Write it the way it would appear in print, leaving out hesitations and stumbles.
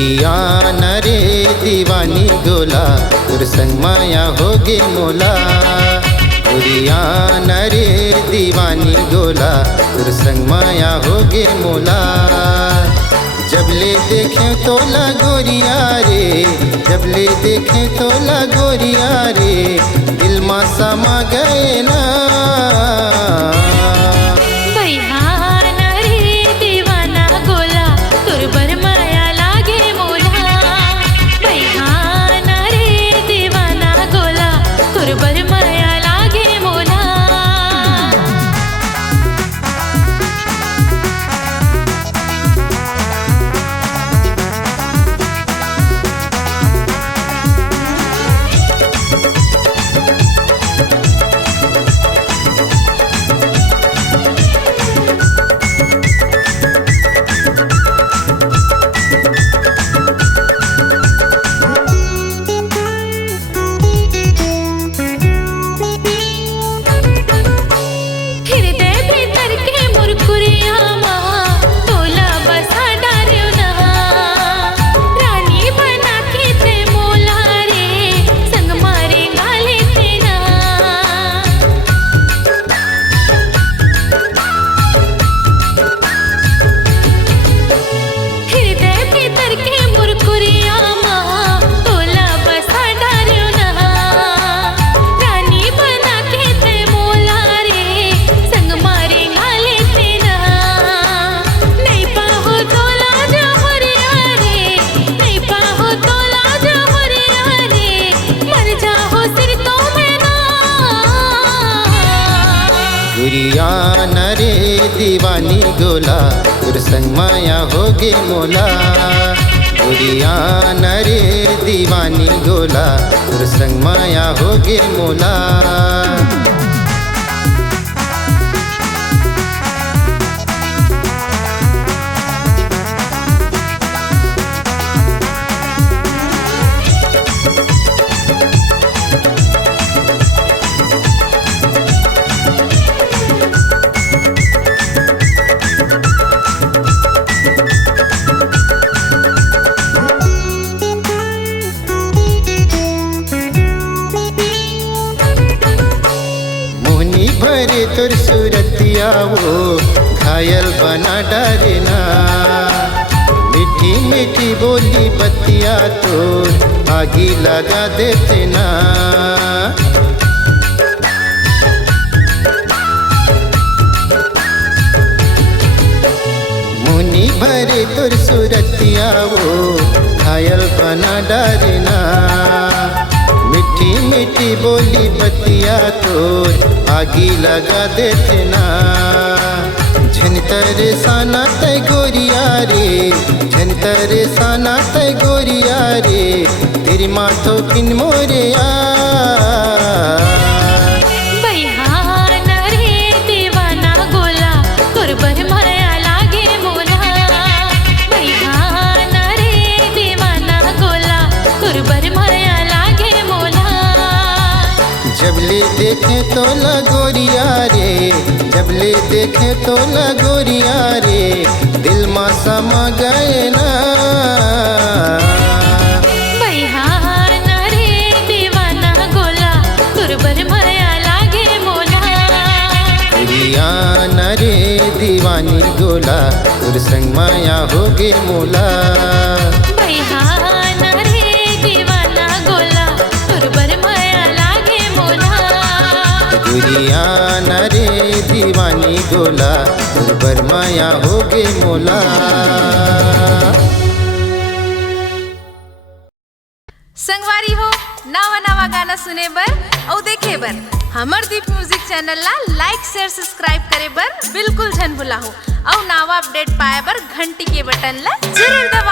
गुरिया नरे दीवानी गोला तुर संग माया होगे मोला। गुरिया नरे दीवानी गोला तुर संग माया होगे मोला। जब ले देखे तोला गोरिया रे, जब ले देखे तोला गोरिया रे, दिल मा समा गए ना। गुरिया नरे दीवानी गोला तुर संग माया होगे मोला। गुरिया नरे दीवानी गोला तुर संग माया होगे मोला। भरे तुर सूरतिया वो घायल बना डरना। मीठी मीठी बोली बतिया तोर आगी लगा देते ना। मुनी भरे तुर सूरतिया वो घायल बना डरना। मीठी मीठी बोली बतिया तोर आगी लगा देते ना। झनतर साना तय गोरिया रे, झनतर साना तय गोरिया रे, तेरी माथो किन मोरिया। जब ले देखे तो लगोरिया रे, जब ले देखे तो लगोरिया रे, दिल मा समा गए ना। गुरिया नरे दीवानी गोला तुर संग माया होगे मोला। गुरिया नरे दीवानी गोला तुर बर माया होगे मोला। संगवारी हो नवा नवा गाना सुने बर और देखे बर हमर दीप म्यूजिक चैनल ला लाइक शेयर सब्सक्राइब करे बर बिल्कुल झन भुलाहो। और नवा अपडेट पाए बर घंटी के बटन ला जरूर दबा।